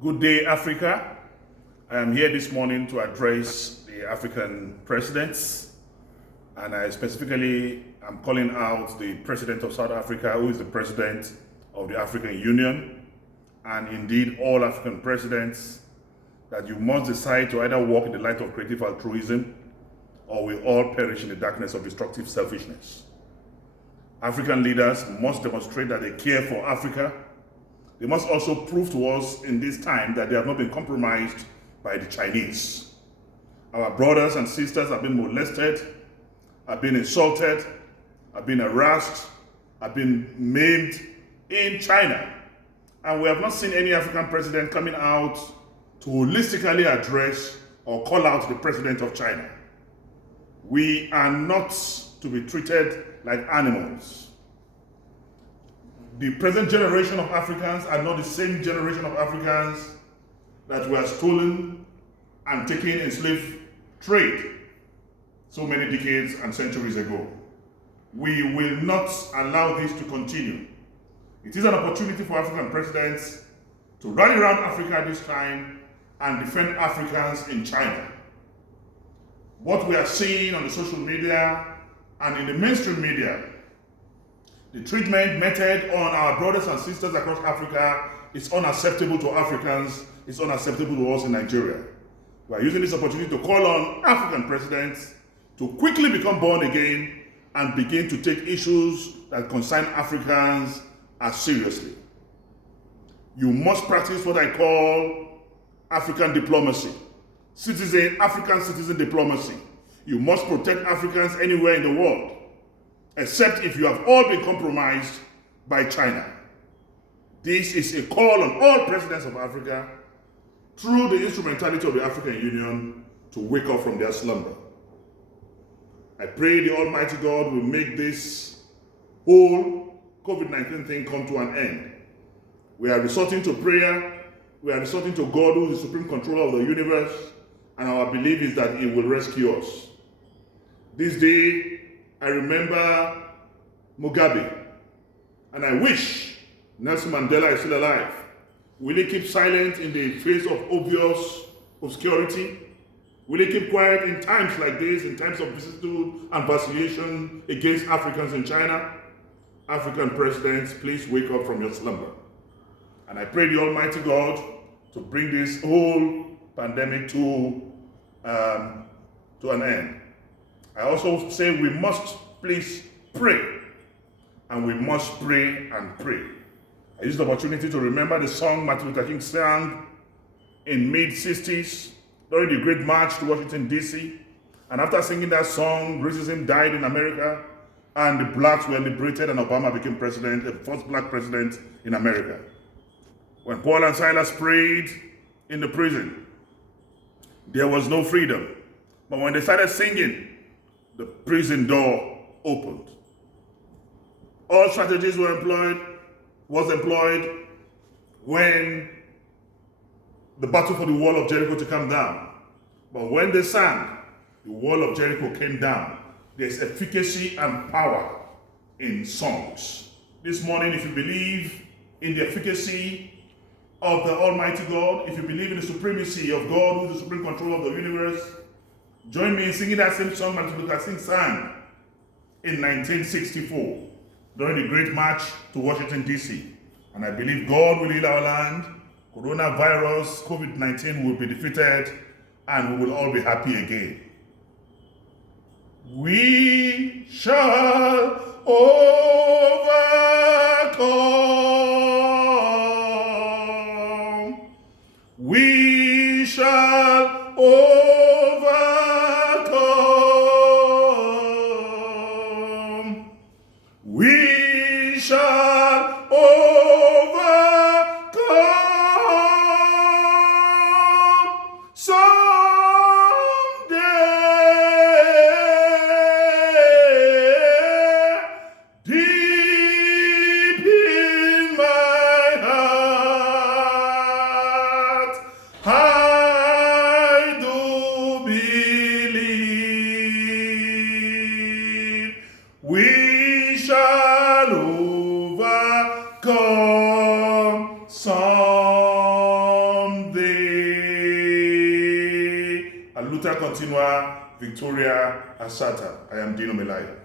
Good day, Africa. I am here this morning to address the African presidents, and I specifically am calling out the president of South Africa, who is the president of the African Union, and indeed all African presidents, that you must decide to either walk in the light of creative altruism or we all perish in the darkness of destructive selfishness. African leaders must demonstrate that they care for Africa. They must also prove to us in this time that they have not been compromised by the Chinese. Our brothers and sisters have been molested, have been insulted, have been harassed, have been maimed in China. And we have not seen any African president coming out to holistically address or call out the president of China. We are not to be treated like animals. The present generation of Africans are not the same generation of Africans that were stolen and taken in slave trade so many decades and centuries ago. We will not allow this to continue. It is an opportunity for African presidents to rally around Africa this time and defend Africans in China. What we are seeing on the social media and in the mainstream media, the treatment meted on our brothers and sisters across Africa is unacceptable to Africans, it's unacceptable to us in Nigeria. We are using this opportunity to call on African presidents to quickly become born again and begin to take issues that concern Africans as seriously. You must practice what I call African diplomacy, African citizen diplomacy. You must protect Africans anywhere in the world, except if you have all been compromised by China. This is a call on all presidents of Africa, through the instrumentality of the African Union, to wake up from their slumber. I pray the Almighty God will make this whole COVID-19 thing come to an end. We are resorting to prayer. We are resorting to God, who is the supreme controller of the universe, and our belief is that He will rescue us. This day, I remember Mugabe, and I wish Nelson Mandela is still alive. Will he keep silent in the face of obvious obscurity? Will he keep quiet in times like this, in times of vicissitude and vacillation against Africans in China? African presidents, please wake up from your slumber. And I pray the Almighty God to bring this whole pandemic to an end. I also say we must please pray, and we must pray and pray. I use the opportunity to remember the song Martin Luther King sang in mid-60s during the Great March to Washington, D.C. And after singing that song, racism died in America, and the blacks were liberated, and Obama became president, the first black president in America. When Paul and Silas prayed in the prison, there was no freedom. But when they started singing, the prison door opened. All strategies was employed when the battle for the wall of Jericho to come down. But when they sang, the wall of Jericho came down. There's efficacy and power in songs. This morning, if you believe in the efficacy of the Almighty God, if you believe in the supremacy of God, who is the supreme controller of the universe, join me in singing that same song Martin Luther King sang in 1964 during the Great March to Washington, D.C. And I believe God will heal our land, coronavirus, COVID-19 will be defeated, and we will all be happy again. We shall overcome. We shall overcome. We shall overcome someday. Deep in my heart, I do Saluta continua, Victoria Asata. I am Dino Melaye.